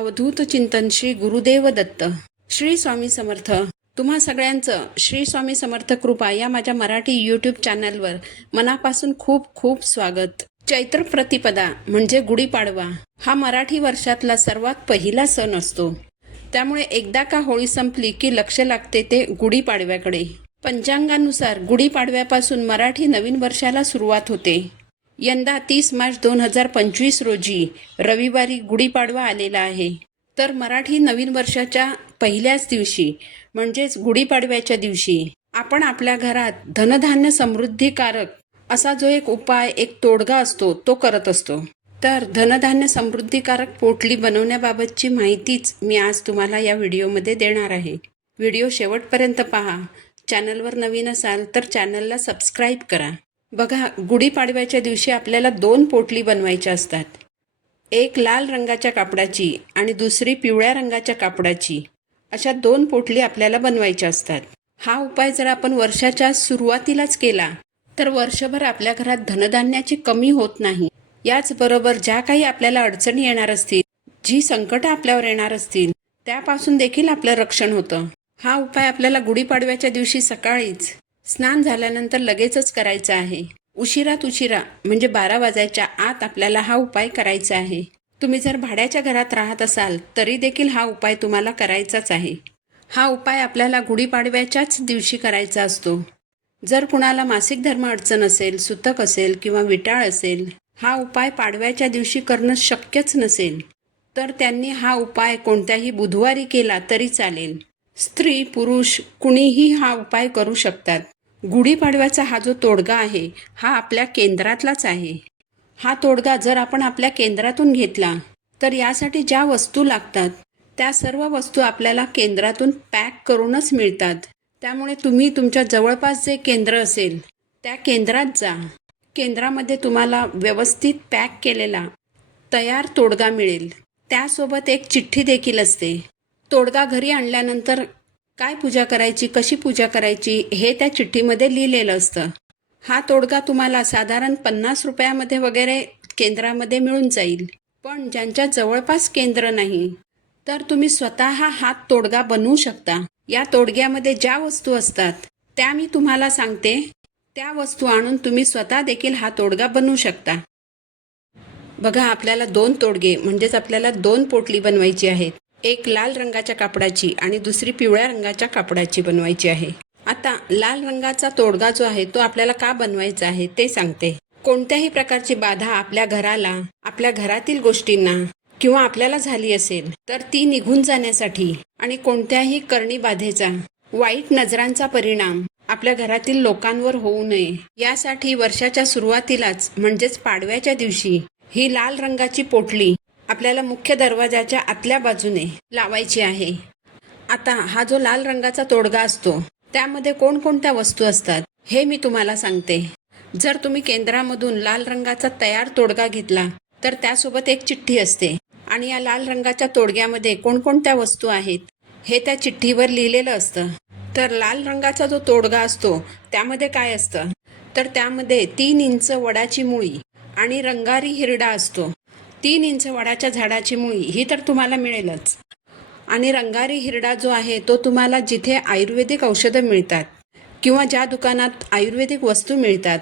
अवधूत चिंतन श्री गुरुदेव दत्त. श्री स्वामी समर्थ. तुम्हा सगळ्यांचं श्री स्वामी समर्थ कृपा या माझ्या मराठी यूट्यूब चॅनलवर मनापासून खूप खूप स्वागत. चैत्र प्रतिपदा म्हणजे गुढीपाडवा हा मराठी वर्षातला सर्वात पहिला सण असतो. त्यामुळे एकदा का होळी संपली की लक्ष लागते ते गुढीपाडव्याकडे. पंचांगानुसार गुढीपाडव्यापासून मराठी नवीन वर्षाला सुरुवात होते. यंदा 30 मार्च 2025 रोजी रविवारी गुढीपाडवा आलेला आहे. तर मराठी नवीन वर्षाच्या पहिल्याच दिवशी म्हणजेच गुढीपाडव्याच्या दिवशी आपण आपल्या घरात धनधान्य समृद्धीकारक असा जो एक उपाय, एक तोडगा असतो तो करत असतो. तर धनधान्य समृद्धीकारक पोटली बनवण्याबाबतची माहितीच मी आज तुम्हाला या व्हिडिओमध्ये देणार आहे. व्हिडिओ शेवटपर्यंत पहा. चॅनलवर नवीन असाल तर चॅनलला सबस्क्राईब करा. बघा, गुढीपाडव्याच्या दिवशी आपल्याला 2 पोटली बनवायच्या असतात. एक लाल रंगाच्या कापडाची आणि दुसरी पिवळ्या रंगाच्या कापडाची. अशा 2 पोटली आपल्याला बनवायच्या असतात. हा उपाय जर आपण वर्षाच्या सुरुवातीलाच केला तर वर्षभर आपल्या घरात धनधान्याची कमी होत नाही. याचबरोबर ज्या काही आपल्याला अडचणी येणार असतील, जी संकटं आपल्यावर येणार असतील, त्यापासून देखील आपलं रक्षण होतं. हा उपाय आपल्याला गुढीपाडव्याच्या दिवशी सकाळीच स्नान झाल्यानंतर लगेचच करायचा आहे. उशिरात उशिरा म्हणजे 12 वाजायच्या आत आपल्याला हा उपाय करायचा आहे. तुम्ही जर भाड्याच्या घरात राहत असाल तरी देखील हा उपाय तुम्हाला करायचाच आहे. हा उपाय आपल्याला गुढीपाडव्याच्याच दिवशी करायचा असतो. जर कुणाला मासिक धर्म अडचण असेल, सुतक असेल किंवा विटाळ असेल, हा उपाय पाडव्याच्या दिवशी करणं शक्यच नसेल तर त्यांनी हा उपाय कोणत्याही बुधवारी केला तरी चालेल. स्त्री पुरुष कुणीही हा उपाय करू शकतात. गुढीपाडव्याचा हा जो तोडगा आहे हा आपल्या केंद्रातलाच आहे. हा तोडगा जर आपण आपल्या केंद्रातून घेतला तर यासाठी ज्या वस्तू लागतात त्या सर्व वस्तू आपल्याला केंद्रातून पॅक करूनच मिळतात. त्यामुळे तुम्ही तुमच्या जवळपास जे केंद्र असेल त्या केंद्रात जा. केंद्रामध्ये तुम्हाला व्यवस्थित पॅक केलेला तयार तोडगा मिळेल. त्यासोबत एक चिठ्ठी देखील असते. तोडगा घरी आणल्यानंतर काय पूजा करायची, कशी पूजा करायची हे त्या चिठ्ठीमध्ये लिहिलेलं असतं. हा तोडगा तुम्हाला साधारण 50 रुपयामध्ये वगैरे केंद्रामध्ये मिळून जाईल. पण ज्यांच्या जवळपास केंद्र नाही तर तुम्ही स्वतः हा तोडगा बनवू शकता. या तोडग्यामध्ये ज्या वस्तू असतात त्या मी तुम्हाला सांगते. त्या वस्तू आणून तुम्ही स्वतः देखील हा तोडगा बनवू शकता. बघा, आपल्याला 2 तोडगे म्हणजेच आपल्याला 2 पोटली बनवायची आहेत. एक लाल रंगाच्या कापडाची आणि दुसरी पिवळ्या रंगाच्या कापडाची बनवायची आहे. आता लाल रंगाचा तोडगा जो आहे तो आपल्याला का बनवायचा आहे ते सांगते. कोणत्याही प्रकारची बाधा आपल्या घराला, आपल्या घरातील गोष्टींना किंवा आपल्याला झाली असेल तर ती निघून जाण्यासाठी आणि कोणत्याही करणी बाधेचा, वाईट नजरांचा परिणाम आपल्या घरातील लोकांवर होऊ नये यासाठी वर्षाच्या सुरुवातीलाच म्हणजेच पाडव्याच्या दिवशी ही लाल रंगाची पोटली आपल्याला मुख्य दरवाजाच्या आतल्या बाजूने लावायची आहे. आता हा जो लाल रंगाचा तोडगा असतो त्यामध्ये कोणकोणत्या वस्तू असतात हे मी तुम्हाला सांगते. जर तुम्ही केंद्रामधून लाल रंगाचा तयार तोडगा घेतला तर त्यासोबत एक चिठ्ठी असते आणि या लाल रंगाच्या तोडग्यामध्ये कोणकोणत्या वस्तू आहेत हे त्या चिठ्ठीवर लिहिलेलं असतं. तर लाल रंगाचा जो तोडगा असतो त्यामध्ये काय असतं तर त्यामध्ये 3 इंच वडाची मुळी आणि रंगारी हिरडा असतो. 3 इंच वडाच्या झाडाची मुळी ही तर तुम्हाला मिळेलच आणि रंगारी हिरडा जो आहे तो तुम्हाला जिथे आयुर्वेदिक औषधं मिळतात किंवा ज्या दुकानात आयुर्वेदिक वस्तू मिळतात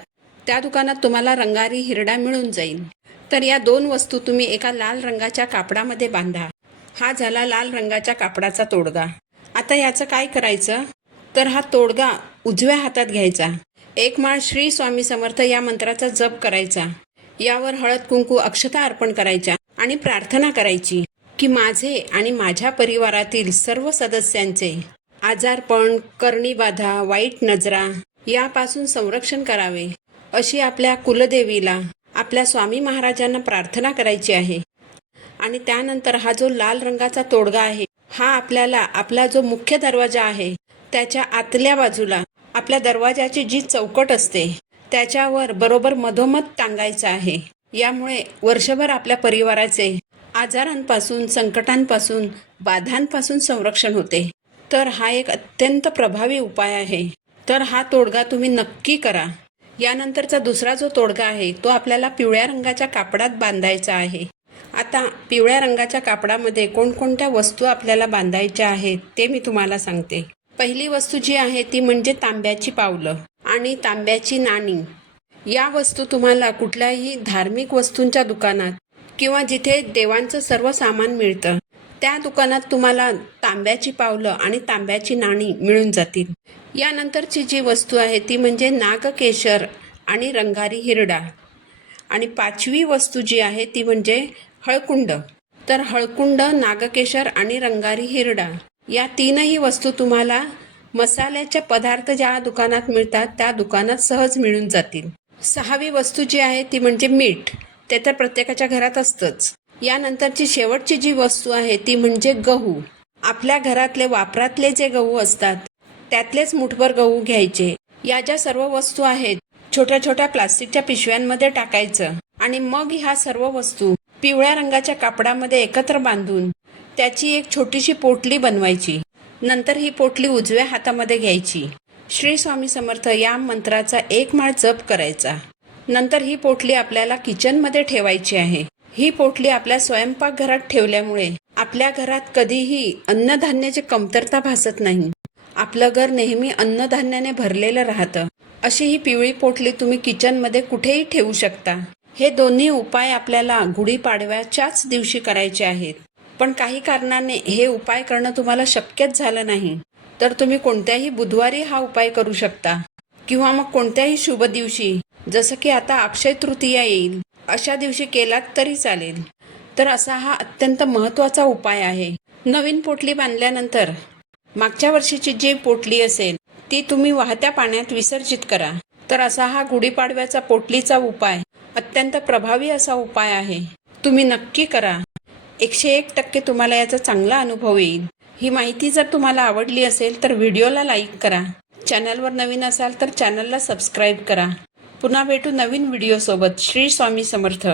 त्या दुकानात तुम्हाला रंगारी हिरडा मिळून जाईल. तर या 2 वस्तू तुम्ही एका लाल रंगाच्या कापडामध्ये बांधा. हा झाला लाल रंगाच्या कापडाचा तोडगा. आता याचं काय करायचं तर हा तोडगा उजव्या हातात घ्यायचा. एक माळ श्री स्वामी समर्थ या मंत्राचा जप करायचा. यावर हळद कुंकू अक्षता अर्पण करायच्या आणि प्रार्थना करायची की माझे आणि माझ्या परिवारातील सर्व सदस्यांचे आजारपण, करणी बाधा, वाईट नजरा यापासून संरक्षण करावे अशी आपल्या कुलदेवीला, आपल्या स्वामी महाराजांना प्रार्थना करायची आहे. आणि त्यानंतर हा जो लाल रंगाचा तोडगा आहे हा आपल्याला आपला जो मुख्य दरवाजा आहे त्याच्या आतल्या बाजूला आपल्या दरवाजाची जी चौकट असते त्याच्यावर बरोबर मधोमध टांगायचा आहे. यामुळे वर्षभर आपल्या परिवाराचे आजारांपासून, संकटांपासून, बाधांपासून संरक्षण होते. तर हा एक अत्यंत प्रभावी उपाय आहे. तर हा तोडगा तुम्ही नक्की करा. यानंतरचा दुसरा जो तोडगा आहे तो आपल्याला पिवळ्या रंगाच्या कापडात बांधायचा आहे. आता पिवळ्या रंगाच्या कापडामध्ये कोणकोणत्या वस्तू आपल्याला बांधायच्या आहेत ते मी तुम्हाला सांगते. पहिली वस्तू जी आहे ती म्हणजे तांब्याची पावलं आणि तांब्याची नाणी. या वस्तू तुम्हाला कुठल्याही धार्मिक वस्तूंच्या दुकानात किंवा जिथे देवांचं सर्व सामान मिळतं त्या दुकानात तुम्हाला तांब्याची पावलं आणि तांब्याची नाणी मिळून जातील. यानंतरची जी वस्तू आहे ती म्हणजे नागकेशर आणि रंगारी हिरडा. आणि पाचवी वस्तू जी आहे ती म्हणजे हळकुंड. तर हळकुंड, नागकेशर आणि रंगारी हिरडा या तीनही वस्तू तुम्हाला मसाल्याचे पदार्थ ज्या दुकानात मिळतात त्या दुकानात सहज मिळून जातील. सहावी वस्तू जी आहे ती म्हणजे मीठ. ते तर प्रत्येकाच्या घरात असतंच. यानंतरची शेवटची जी वस्तू आहे ती म्हणजे गहू. आपल्या घरातले वापरातले जे गहू असतात त्यातलेच मुठभर गहू घ्यायचे. या ज्या सर्व वस्तू आहेत छोट्या छोट्या प्लास्टिकच्या पिशव्यांमध्ये टाकायचं आणि मग ह्या सर्व वस्तू पिवळ्या रंगाच्या कापडामध्ये एकत्र बांधून त्याची एक छोटीशी पोटली बनवायची. नंतर ही पोटली उजव्या हातामध्ये घ्यायची. श्री स्वामी समर्थ या मंत्राचा 1 माळ जप करायचा. नंतर ही पोटली आपल्याला किचनमध्ये ठेवायची आहे. ही पोटली आपल्या स्वयंपाकघरात ठेवल्यामुळे आपल्या घरात कधीही अन्नधान्याची कमतरता भासत नाही. आपलं घर नेहमी अन्नधान्याने भरलेलं राहतं. अशी ही पिवळी पोटली तुम्ही किचनमध्ये कुठेही ठेवू शकता. हे दोन्ही उपाय आपल्याला गुढीपाडव्याच्याच दिवशी करायचे आहेत. पण काही कारणाने हे उपाय करणं तुम्हाला शक्यच झालं नाही तर तुम्ही कोणत्याही बुधवारी हा उपाय करू शकता किंवा मग कोणत्याही शुभ दिवशी, जसं की आता अक्षय तृतीया येईल अशा दिवशी केलात तरी चालेल. तर असा हा अत्यंत महत्त्वाचा उपाय आहे. नवीन पोटली बांधल्यानंतर मागच्या वर्षीची जी पोटली असेल ती तुम्ही वाहत्या पाण्यात विसर्जित करा. तर असा हा गुढीपाडव्याचा पोटलीचा उपाय अत्यंत प्रभावी असा उपाय आहे. तुम्ही नक्की करा. 101% तुम्हाला याचा चांगला अनुभव येईल. ही माहिती जर तुम्हाला आवडली असेल तर व्हिडिओला लाईक करा. चॅनलवर नवीन असाल तर चॅनलला सबस्क्राईब करा. पुन्हा भेटू नवीन व्हिडिओसोबत. श्री स्वामी समर्थ.